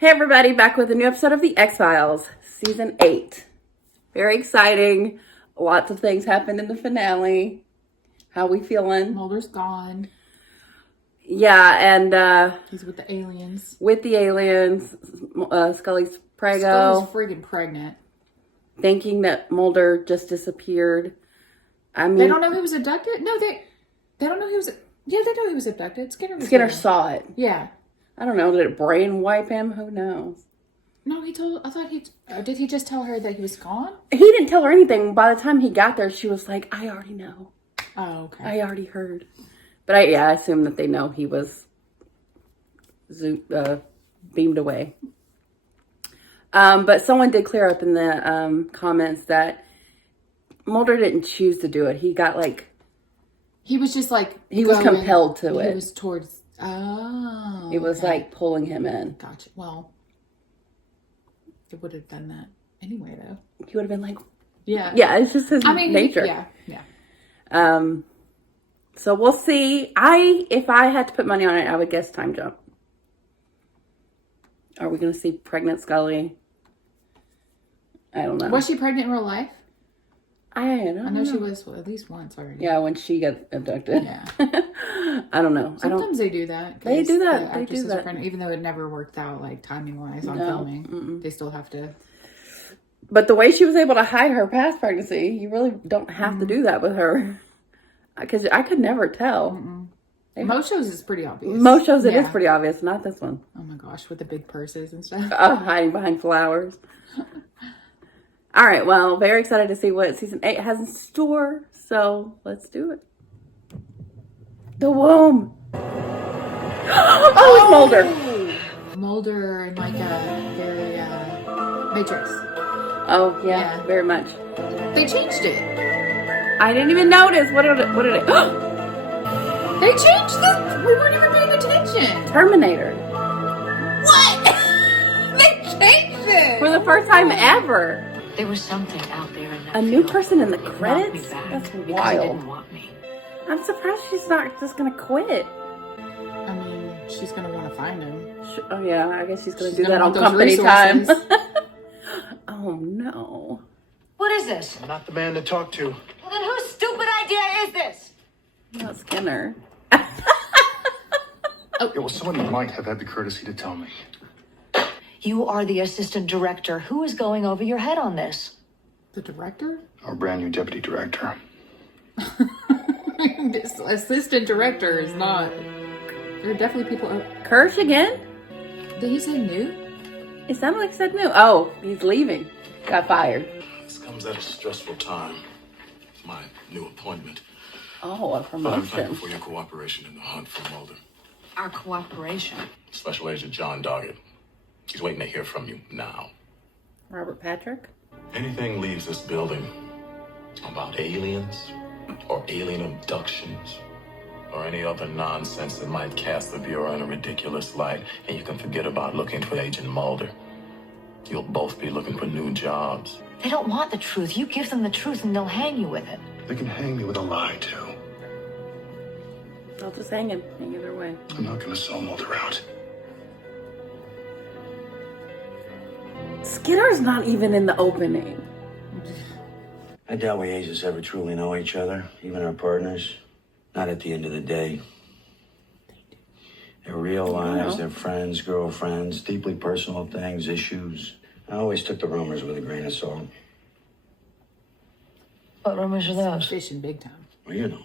Hey everybody, back with a new episode of The X-Files, Season 8. Very exciting. Lots of things happened in the finale. How we feeling? Mulder's gone. Yeah, and He's with the aliens. with the aliens, Scully's prego. Scully's freaking pregnant. Thinking that Mulder just disappeared. I mean, They don't know he was abducted? No, they don't know he was... Yeah, they know he was abducted. Skinner Skinner there. saw it. Yeah. I don't know, did it brain wipe him? Who knows? No, I thought did he just tell her that he was gone? He didn't tell her anything. By the time he got there, she was like, I already know. Oh, okay. I already heard. But I assume that they know he was beamed away. But someone did clear up in the comments that Mulder didn't choose to do it. He got He was just like... he was compelled to it. He was towards... Oh, it was like pulling him in. Gotcha. Well, it would have done that anyway, though. He would have been like... Yeah. Yeah, it's just his nature. Yeah. So we'll see. If I had to put money on it, I would guess time jump. Are we going to see pregnant Scully? I don't know. Was she pregnant in real life? I don't know. She was at least once already. Yeah, when she got abducted. Yeah. I don't know. Sometimes they do that. They do that. The actresses are pregnant, even though it never worked out, like timing-wise on filming. Mm-mm. They still have to... But the way she was able to hide her past pregnancy, you really don't have to do that with her. Because I could never tell. Most shows is pretty obvious. Most shows it is pretty obvious, not this one. Oh my gosh, with the big purses and stuff. Hiding behind flowers. All right, well, very excited to see what Season 8 has in store. So, let's do it. The womb. Oh, it's Mulder. Mulder and like very Matrix. Oh, yeah, very much. They changed it. I didn't even notice. What did it? They changed it. We weren't even paying attention. Terminator. What? They changed it. For the first time ever. There was something out there in that A new field person in the that knocked credits? me back That's because it wild. didn't want me. I'm surprised she's not just going to quit. I mean, she's gonna want to find him. Oh, yeah, I guess she's going to do gonna that on want those company time. resources. Oh, no. What is this? I'm not the man to talk to. Well, then whose stupid idea is this? Not Skinner. Yeah, well, someone might have had the courtesy to tell me. You are the assistant director. Who is going over your head on this? The director? Our brand new deputy director. This assistant director is not. There are definitely people. Kirsch again? Did he say new? It sounded like he said no. Oh, he's leaving. Got fired. This comes at a stressful time. My new appointment. Oh, a But I'm promotion. thankful for your cooperation in the hunt for Mulder. Our cooperation. Special Agent John Doggett. He's waiting to hear from you now. Robert Patrick? Anything leaves this building about aliens or alien abductions or any other nonsense that might cast the Bureau in a ridiculous light, and you can forget about looking for Agent Mulder. You'll both be looking for new jobs. They don't want the truth. You give them the truth and they'll hang you with it. They can hang me with a lie, too. I'll just hang him either way. I'm not going to sell Mulder out. Skinner's not even in the opening. I doubt we agents ever truly know each other, even our partners. Not at the end of the day. Their real lives, their friends, girlfriends, deeply personal things, issues. I always took the rumors with a grain of salt. What rumors are those? Fishing big time. Well, you know.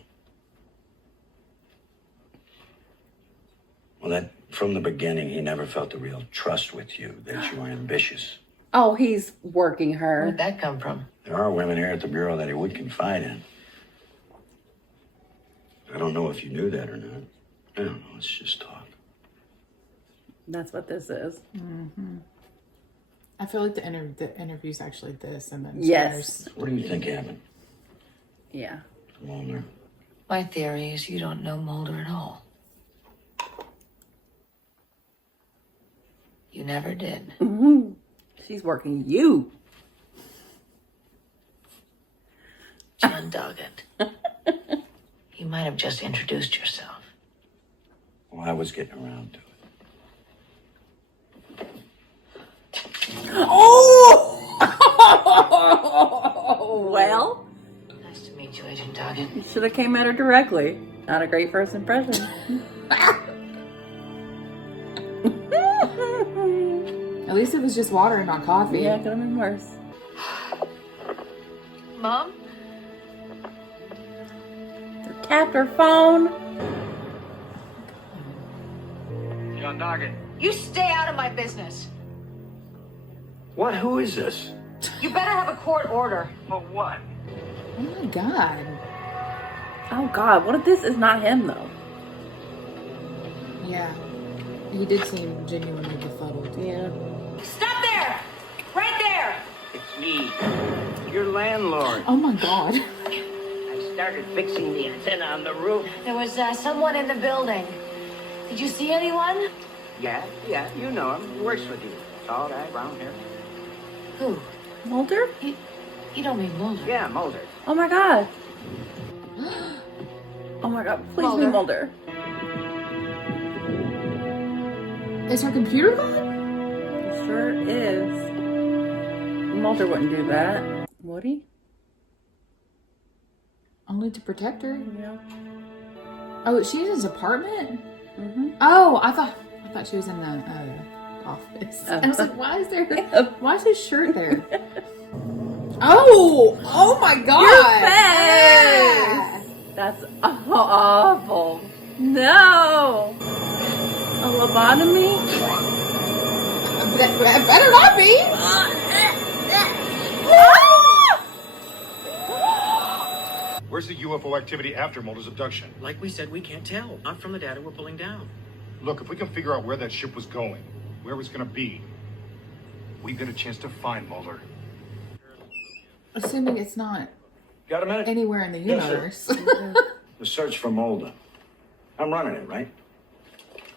Well, that from the beginning, he never felt the real trust with you, that you were ambitious. Oh, he's working her. Where'd that come from? There are women here at the Bureau that he would confide in. I don't know if you knew that or not. I don't know, it's just talk. That's what this is. I feel like the interview's actually this, and then Yes. What do you think happened? Yeah. Mulder? My theory is you don't know Mulder at all. You never did. She's working you. John Doggett. You might have just introduced yourself. Well, I was getting around to it. meet you, Agent Duggan. You should have came at her directly. Not a great first impression. At least it was just water and not coffee. Yeah, could have been worse. Mom? Tapped her phone. John Doggett. You stay out of my business. What? Who is this? You better have a court order. For what? Oh my god. Oh God, what if this is not him though? Yeah. He did seem genuinely befuddled. Yeah. Stop there! Right there! It's me, your landlord. Oh my god. I started fixing the antenna on the roof. There was someone in the building. Did you see anyone? Yeah, you know him. He works with you. Tall guy, brown hair. Who? Mulder? You don't mean Mulder. Yeah, Mulder. Oh my God. Oh my God, please be Mulder. Is her computer gone? It sure is. Mulder wouldn't do that. Would he? Only to protect her. Yeah. Oh, she's in his apartment? Mm-hmm. Oh, I thought she was in the office. Oh. I was like, why is his shirt there? Oh my god! Your face! That's awful. No! A lobotomy? That better not be! Where's the UFO activity after Mulder's abduction? Like we said, we can't tell. Not from the data we're pulling down. Look, if we can figure out where that ship was going, where it was going to be, we get a chance to find Mulder. Assuming it's not Got a minute? anywhere in the Yes, sir. universe. The search for Mulder. I'm running it, right?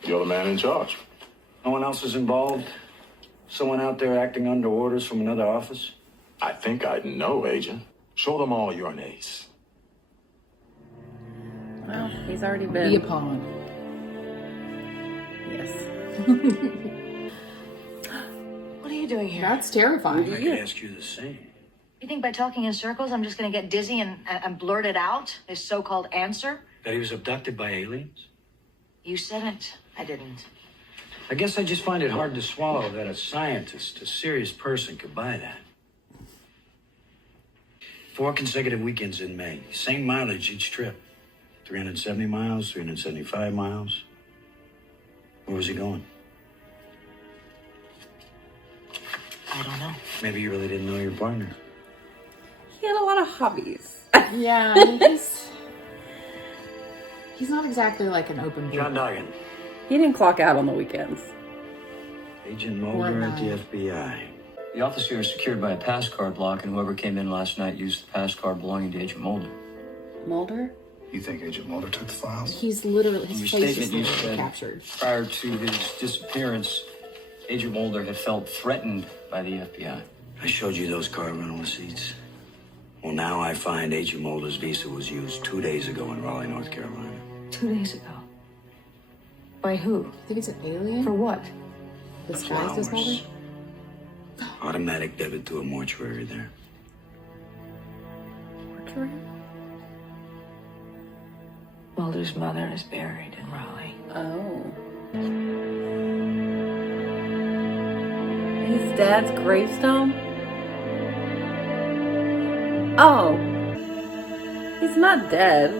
You're the man in charge. No one else is involved? Someone out there acting under orders from another office? I think I know, Agent. Show them all you're an ace. Well, he's already Be been. a pawn. Yes. What are you doing here? That's terrifying. I could ask you the same. You think by talking in circles I'm just gonna get dizzy and blurt it out? This so-called answer? That he was abducted by aliens? You said it. I didn't. I guess I just find it hard to swallow that a scientist, a serious person, could buy that. 4 consecutive weekends in May. Same mileage each trip. 370 miles, 375 miles. Where was he going? I don't know. Maybe you really didn't know your partner. He had a lot of hobbies. Yeah, he's not exactly like an open book. John Duggan, He didn't clock out on the weekends. Agent Mulder at the FBI. The office here is secured by a pass card lock, and whoever came in last night used the pass card belonging to Agent Mulder. Mulder? You think Agent Mulder took the files? He's literally, his Your face is statement you literally said captured. prior to his disappearance, Agent Mulder had felt threatened by the FBI. I showed you those car rental receipts. Well, now I find Agent Mulder's visa was used 2 days ago in Raleigh, North Carolina. 2 days ago. By who? I think it's an alien. For what? Disguised as Mulder. Automatic debit to a mortuary there. Mortuary? Mulder's mother is buried in Raleigh. Oh. His dad's gravestone? Oh. He's not dead.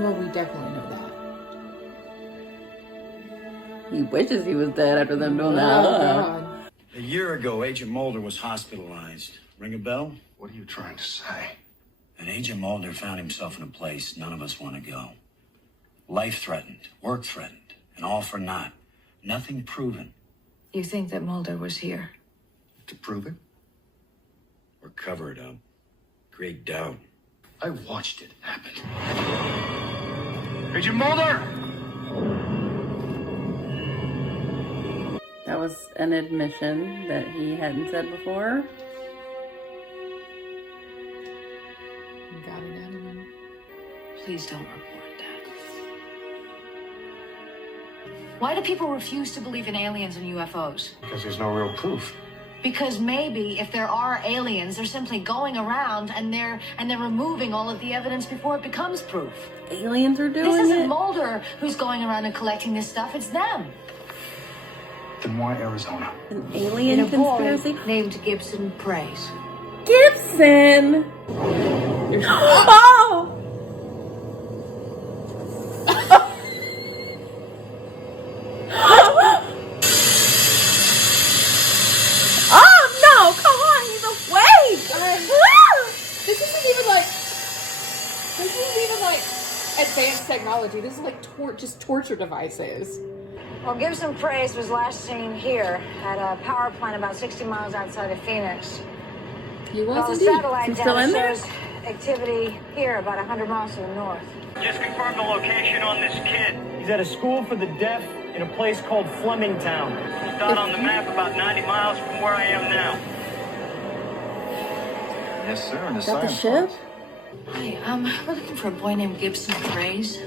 Well, we definitely know that. He wishes he was dead after them doing Oh that. god. A year ago, Agent Mulder was hospitalized. Ring a bell? What are you trying to say? And Agent Mulder found himself in a place none of us want to go. Life threatened, work threatened, and all for naught. Nothing proven. You think that Mulder was here? To prove it? Or cover it up? Create doubt. I watched it happen. Agent Mulder! That was an admission that he hadn't said before. Got it out of him. Please don't report that. Why do people refuse to believe in aliens and UFOs? Because there's no real proof. Because maybe if there are aliens, they're simply going around and they're removing all of the evidence before it becomes proof. Aliens are doing This isn't it. Mulder who's going around and collecting this stuff, it's them. Then why Arizona? An alien And a boy conspiracy. named Gibson Praise. Gibson. Oh. Oh no! Come on, he's awake. This isn't even like. This isn't even like advanced technology. This is like just torture devices. Well, Gibson Praise was last seen here at a power plant about 60 miles outside of Phoenix. He was Well, the indeed. satellite He's still data in there? shows activity here about 100 miles to the north. Just confirmed the location on this kid. He's at a school for the deaf in a place called Flemingtown. It's not on the map about 90 miles from where I am now. Yes, sir. And the Is that the science ship? Hi, we're looking for a boy named Gibson Praise.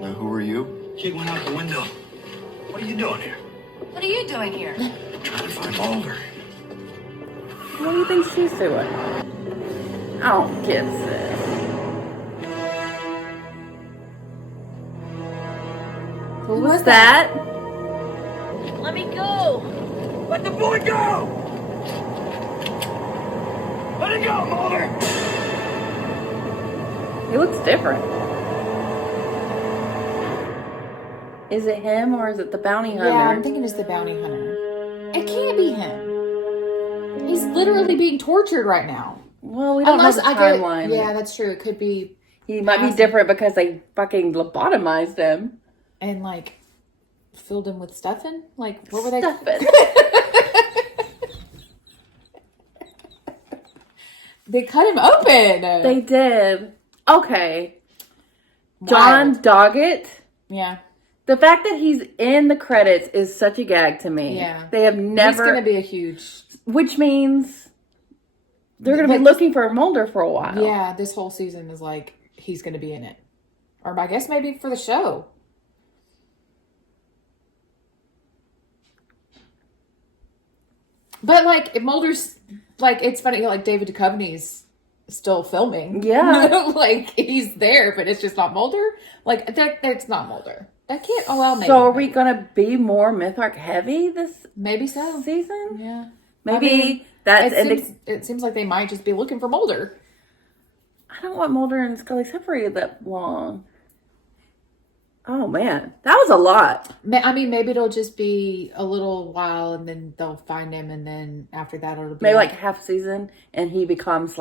Now, who are you? Kid went out the window. What are you doing here? What are you doing here? Trying to find Mulder. What do you think she's doing? Oh, Gibson. Who was that? Let me go. Let the boy go! Let it go, Mulder! He looks different. Is it him or is it the bounty hunter? Yeah, I'm thinking it's the bounty hunter. It can't be him. He's literally being tortured right now. Well, we don't know the timeline. Yeah, that's true. It could be. He might be different because they fucking lobotomized him. And like filled him with stuffing. Like what were they? Stuffing. They cut him open. They did. Okay. John Wild. Doggett. Yeah. The fact that he's in the credits is such a gag to me. Yeah. They have never. He's gonna be a huge. Which means they're gonna be Like- looking for Mulder for a while. Yeah, this whole season is like he's gonna be in it, or I guess maybe for the show. But like if Mulder's like it's funny like David Duchovny's still filming. Yeah. like he's there, but it's just not Mulder. Like that's not Mulder. That can't allow me. So are we gonna be more Mythark heavy this Maybe so. season? Yeah. Maybe I mean, that's. it seems like they might just be looking for Mulder. I don't want Mulder and Scully separated that long. Oh man, that was a lot. I mean, maybe it'll just be a little while, and then they'll find him, and then after that, it'll be Maybe like half a season, and he becomes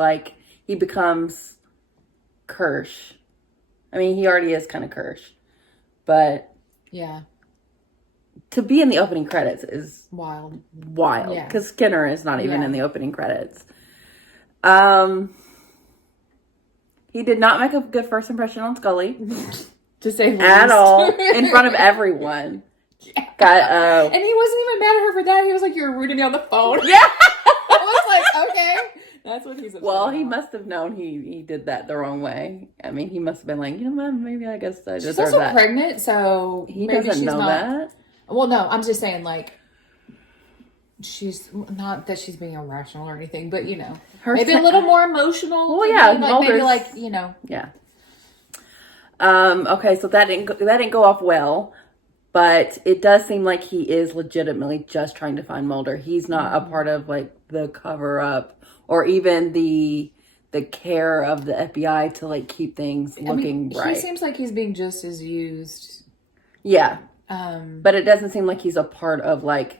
Kirsch. I mean, he already is kind of Kirsch, but yeah, to be in the opening credits is wild. Yeah. because Skinner is not even Yeah. in the opening credits. He did not make a good first impression on Scully To say the at least. all in front of everyone. Got And he wasn't even mad at her for that. He was like, "You're rude to me on the phone." yeah. I was like, "Okay, that's what he's." upset Well, he about. must have known he did that the wrong way. I mean, he must have been like, you know what? Maybe I guess I She's deserve also that. pregnant, so He maybe doesn't she's know not. that. Well, no, I'm just saying, like, she's not that she's being irrational or anything, but you know, Her maybe se- a little more emotional. Well, to yeah, me, like maybe Mulder's- like you know. Yeah. Okay, so that didn't go off well, but it does seem like he is legitimately just trying to find Mulder. He's not a part of like the cover up or even the care of the FBI to like keep things looking right. He seems like he's being just as used. Yeah, Um, but it doesn't seem like he's a part of like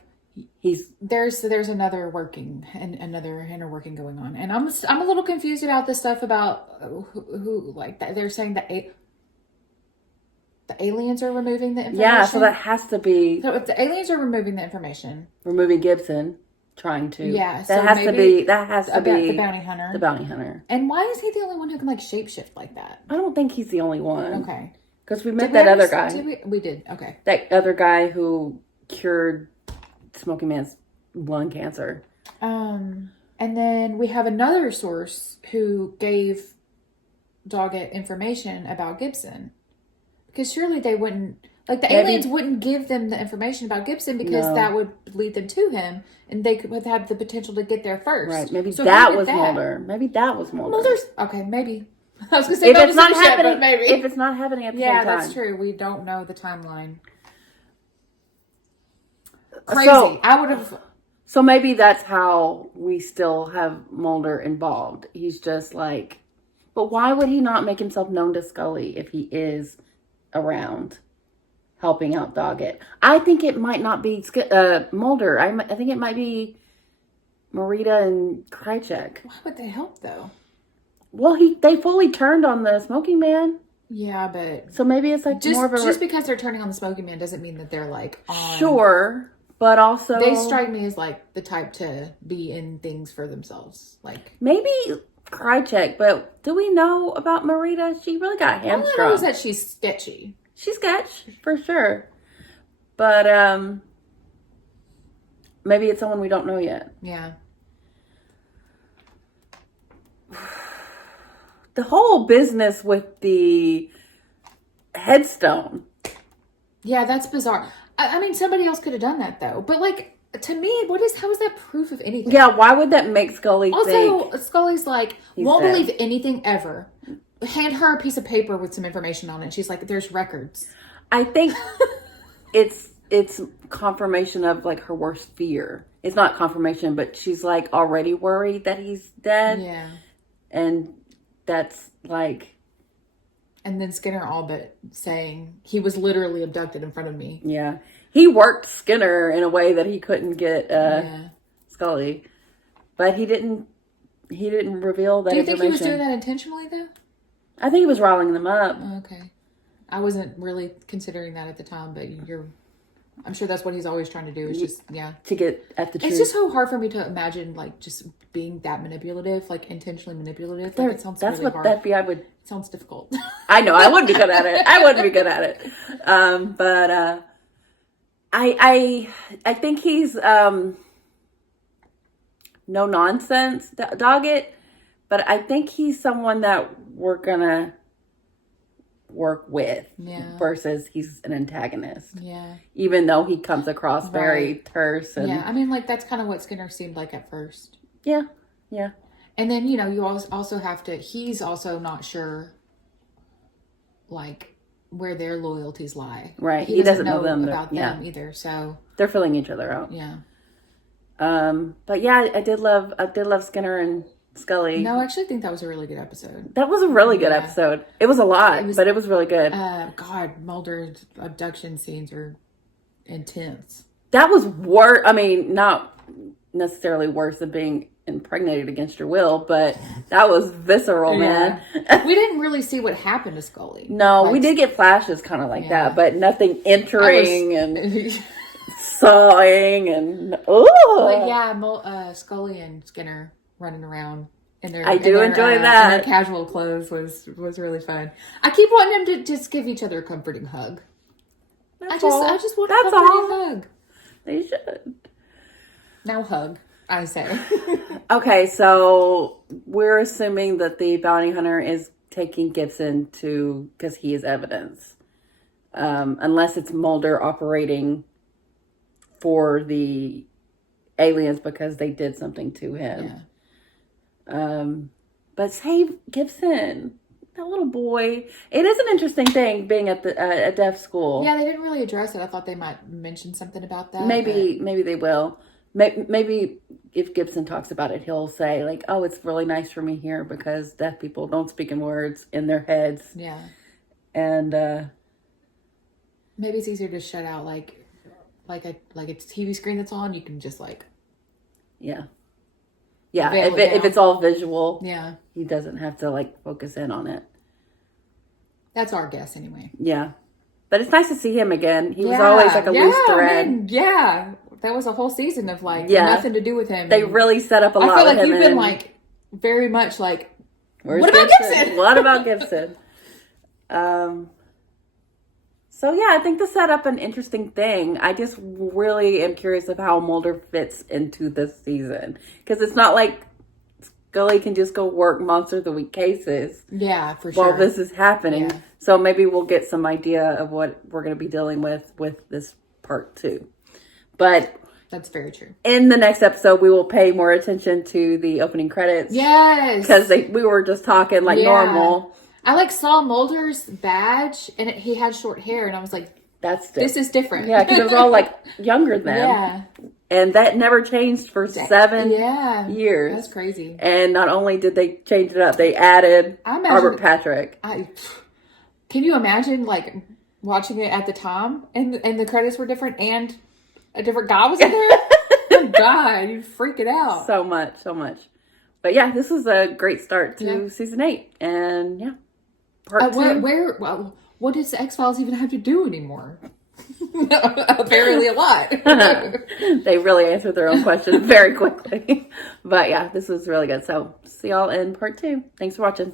he's there's another inner working going on, and I'm a little confused about this stuff about who like that. They're saying that the aliens are removing the information. yeah. So that has to be So if the aliens are removing the information, removing Gibson, trying to Yeah, That so has to maybe be that has to about be the bounty hunter. the bounty hunter. And why is he the only one who can like shapeshift like that? I don't think he's the only one. Okay. Because we Did met we that ever other s- guy. we did. Okay. That other guy who cured Smoking Man's lung cancer. And then we have another source who gave Doggett information about Gibson. Because surely they wouldn't, Like, the aliens wouldn't give them the information about Gibson because No. that would lead them to him, and they would have the potential to get there first. Right. Maybe So that who did was that? Mulder. Maybe that was Mulder. Mulder's okay. Maybe I was gonna say If it's not Mulder's in the ship, happening, but maybe if it's not happening at the yeah, same time. that's true. We don't know the timeline. Crazy. So- I would have. So maybe that's how we still have Mulder involved. He's just like, but why would he not make himself known to Scully if he is around helping out Doggett? I think it might not be Mulder. I think it might be Marita and Krychek. Why would they help though? Well, they fully turned on the smoking man. Yeah, but So maybe it's like more of a... just because they're turning on the smoking man doesn't mean that they're like on. Sure, but also... They strike me as like the type to be in things for themselves. Like, Maybe Krychek, but do we know about Marita? She really got all I know hamstrung. is that she's sketchy. She's sketch, for sure. But maybe it's someone we don't know yet. Yeah. The whole business with the headstone. Yeah, that's bizarre. I mean, somebody else could have done that though. But like, to me, how is that proof of anything? Yeah, why would that make Scully Also, think? Scully's like, He's won't dead. believe anything ever. Hand her a piece of paper with some information on it. She's like, there's records. I think it's confirmation of like her worst fear. It's not confirmation, but she's like already worried that he's dead. Yeah. And that's like, And then Skinner all but saying, he was literally abducted in front of me. yeah. He worked Skinner in a way that he couldn't get Yeah. Scully. But he didn't reveal that Do you think information. he was doing that intentionally though? I think he was riling them up. Okay. I wasn't really considering that at the time, but I'm sure that's what he's always trying to do. Is just, yeah. To get at the truth. It's just so hard for me to imagine, like, just being that manipulative, like, intentionally manipulative. Like, it sounds That's really what hard. the FBI would... It sounds difficult. I know, I wouldn't be good at it. I wouldn't be good at it. But I think he's no nonsense, Doggett. But I think he's someone that we're gonna work with Yeah. versus he's an antagonist. Yeah. Even though he comes across very terse and Yeah, I mean, like, that's kind of what Skinner seemed like at first. yeah. And then, you know, you also have to, he's also not sure, like, where their loyalties lie. Right. He doesn't know them. about Yeah. them either, so, They're filling each other out. yeah. But yeah, I did love Skinner and Scully. No, I actually think that was a really good episode. That was a really good Yeah. episode. It was a lot, but it was really good. God, Mulder's abduction scenes are intense. That was worse. I mean, not necessarily worse than being impregnated against your will, but that was visceral, man. We didn't really see what happened to Scully. No, Like, we did get flashes kind of like Yeah. that, but nothing entering and and sawing and but yeah, Scully and Skinner running around in their I do enjoy in that. their casual clothes was really fun. I keep wanting them to just give each other a comforting hug. I just want a That's comforting all. hug. They should. Now hug, I say. Okay, so we're assuming that the bounty hunter is taking Gibson because he is evidence. Unless it's Mulder operating for the aliens because they did something to him. Yeah. But save Gibson, that little boy. It is an interesting thing being at a deaf school. Yeah, they didn't really address it. I thought they might mention something about that. Maybe they will. Maybe if Gibson talks about it, he'll say like, "Oh, it's really nice for me here because deaf people don't speak in words in their heads." but, yeah. And Maybe it's easier to shut out like a TV screen that's on. You can just like yeah. Veil it If down. it's all visual, yeah. he doesn't have to like focus in on it. That's our guess anyway. Yeah, but it's nice to see him again. He was always like a loose thread. Man, yeah, that was a whole season of like Yeah. nothing to do with him. They And really set up a lot. I feel like with him you've been and- like very much like, Where's what about Gibson? What about Gibson? So yeah, I think they set up an interesting thing. I just really am curious of how Mulder fits into this season because it's not like Scully can just go work Monster of the Week cases Yeah, for sure. while this is happening. Yeah. So maybe we'll get some idea of what we're going to be dealing with this part 2. But That's very true. in the next episode, we will pay more attention to the opening credits. Yes. Because we were just talking like Yeah. normal. I saw Mulder's badge and he had short hair and I was like, That's this is different. Yeah, because it was all like younger than. Yeah. And that never changed for 7 years. That's crazy. And not only did they change it up, they added I imagine- Robert Patrick. Can you imagine like watching it at the time and the credits were different and a different guy was in there? Oh God, you freak it out. So much. But yeah, this is a great start to Yeah. season 8. And yeah, part 2. What does the X-Files even have to do anymore? Apparently a lot. They really answered their own questions very quickly. But yeah, this was really good. So see y'all in part 2. Thanks for watching.